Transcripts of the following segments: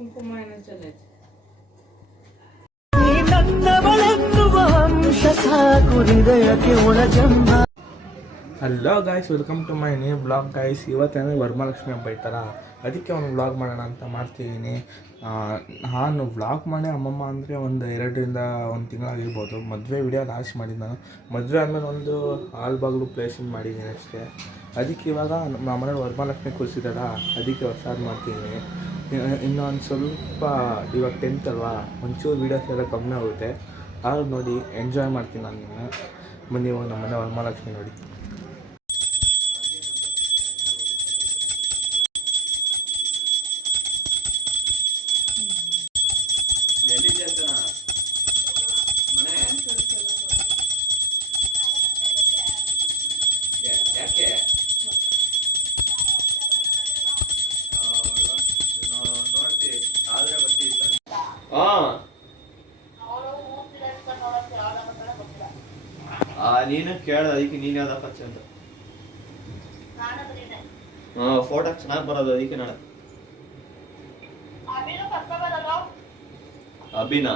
ಕುಂಕುಮ ಏನೋ ಚೆಲ್ಲೈತೆ. Hello guys, welcome to my new blog guys. ಇವತ್ತೇನೋ ವರಮಹಾಲಕ್ಷ್ಮಿ ಹಬ್ಬ ಐತಲ್ಲ, ಅದಕ್ಕೆ ಒಂದು ವ್ಲಾಗ್ ಮಾಡೋಣ ಅಂತ ಮಾಡ್ತಿದ್ದೀನಿ. ನಾನು ವ್ಲಾಗ್ ಮಾಡಿ ಅಮ್ಮಮ್ಮ ಅಂದರೆ ಒಂದು 2-1 ತಿಂಗಳಾಗಿರ್ಬೋದು. ಮದುವೆ ವಿಡಿಯೋ ಲಾಸ್ಟ್ ಮಾಡಿದ್ದು ನಾನು. ಮದುವೆ ಆದಮೇಲೆ ಒಂದು ಆಲ್ಬಾಗ್ಲು ಪ್ಲೇಸಿಂಗ್ ಮಾಡಿದ್ದೀನಿ ಅಷ್ಟೇ. ಅದಕ್ಕೆ ಇವಾಗ ನಮ್ಮ ಮನೇಲಿ ವರಮಹಾಲಕ್ಷ್ಮಿ ಕೂರಿಸಿದಾರ, ಅದಕ್ಕೆ ಹೊಸಾದು ಮಾಡ್ತಿದ್ದೀನಿ. ಇನ್ನೊಂದು ಸ್ವಲ್ಪ ಇವಾಗ 10th ಅಲ್ವಾ, ಒಂಚೂರು ವೀಡಿಯೋಸ್ ಎಲ್ಲ ಕಮ್ಮಿ ಆಗುತ್ತೆ. ಆದ್ರೂ ನೋಡಿ ಎಂಜಾಯ್ ಮಾಡ್ತೀನಿ ನಾನು. ಬನ್ನಿ ಇವಾಗ ನಮ್ಮ ಮನೆ ವರಮಹಾಲಕ್ಷ್ಮಿ ನೋಡಿ. ಯಾಕೆ ನೋಡ್ತೀವಿ ಆದ್ರೆ ಬರ್ತೀವಿ. ನೀನು ಕೇಳ, ಅದಕ್ಕೆ ನೀನು ಯಾವ್ದಪ್ಪ ಅಂತ. ಫೋಟೋ ಚೆನ್ನಾಗಿ ಬರೋದು, ಅದಕ್ಕೆ ನಾಳೆ ಅಭಿನಾ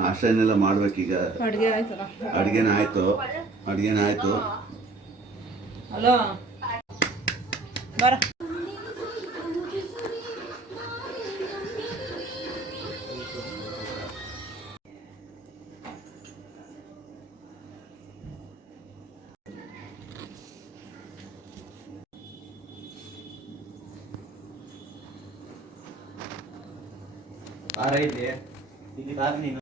ನಾಷ್ಟನೆಲ್ಲ ಮಾಡ್ಬೇಕೀಗ. ಅಡುಗೆನಾಯ್ತು. ಹಲೋ ಬರ. ಇಲ್ಲಿ ನೀನು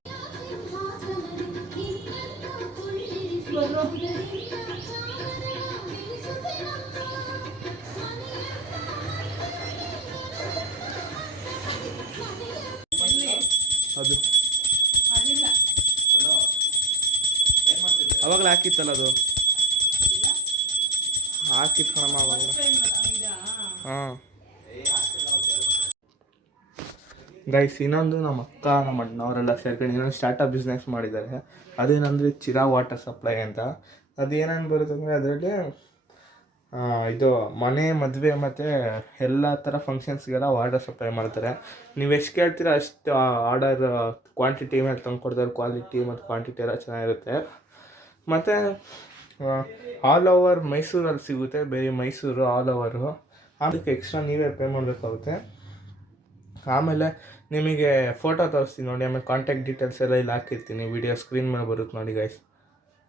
ಅದು ಅವಾಗಲೇ ಹಾಕಿತ್ತಲ್ಲ, ಅದು ಹಾಕಿತ್ತು ಕಣಮ್ಮ ಅವಾಗ. ಹಾಂ ಗೈಸ್, ಇನ್ನೊಂದು ನಮ್ಮ ಅಕ್ಕ ನಮ್ಮ ಅಣ್ಣವರೆಲ್ಲ ಸೇರ್ಕೊಂಡು ಇನ್ನೊಂದು ಸ್ಟಾರ್ಟಪ್ ಬಿಸ್ನೆಸ್ ಮಾಡಿದ್ದಾರೆ. ಅದೇನಂದರೆ ಚಿರಾ ವಾಟರ್ ಸಪ್ಲೈ ಅಂತ. ಅದೇನೇನು ಬರುತ್ತೆ ಅಂದರೆ ಅದರಲ್ಲಿ ಇದು ಮನೆ, ಮದುವೆ ಮತ್ತು ಎಲ್ಲ ಥರ ಫಂಕ್ಷನ್ಸ್ಗೆಲ್ಲ ವಾಟರ್ ಸಪ್ಲೈ ಮಾಡ್ತಾರೆ. ನೀವು ಎಷ್ಟು ಕೇಳ್ತೀರ ಅಷ್ಟು ಆರ್ಡರ್ ಕ್ವಾಂಟಿಟಿ ಮೇಲೆ ತಂದುಕೊಡ್ತಾರೆ. ಕ್ವಾಲಿಟಿ ಮತ್ತು ಕ್ವಾಂಟಿಟಿ ಎಲ್ಲ ಚೆನ್ನಾಗಿರುತ್ತೆ. ಮತ್ತು ಆಲ್ ಓವರ್ ಮೈಸೂರಲ್ಲಿ ಸಿಗುತ್ತೆ, ಬೇರೆ ಮೈಸೂರು ಆಲ್ ಓವರು. ಅದಕ್ಕೆ ಎಕ್ಸ್ಟ್ರಾ ನೀವೇ ಪೇ ಮಾಡಬೇಕಾಗುತ್ತೆ. ಆಮೇಲೆ ನಿಮಗೆ ಫೋಟೋ ತೋರಿಸ್ತೀನಿ ನೋಡಿ, ಆಮೇಲೆ ಕಾಂಟ್ಯಾಕ್ಟ್ ಡೀಟೇಲ್ಸ್ ಎಲ್ಲ ಇಲ್ಲಿ ಹಾಕಿರ್ತೀನಿ. ವಿಡಿಯೋ ಸ್ಕ್ರೀನ್ ಮೇಲೆ ಬರುತ್ತೆ ನೋಡಿ ಗೈಸ್.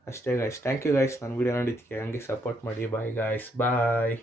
ಅಷ್ಟೇ ಗೈಸ್, ಥ್ಯಾಂಕ್ ಯು ಗೈಸ್. ನನ್ನ ವಿಡಿಯೋ ನೋಡಿದ್ದಕ್ಕೆ ಹಂಗೆ ಸಪೋರ್ಟ್ ಮಾಡಿ. ಬಾಯ್ ಗೈಸ್, ಬಾಯ್.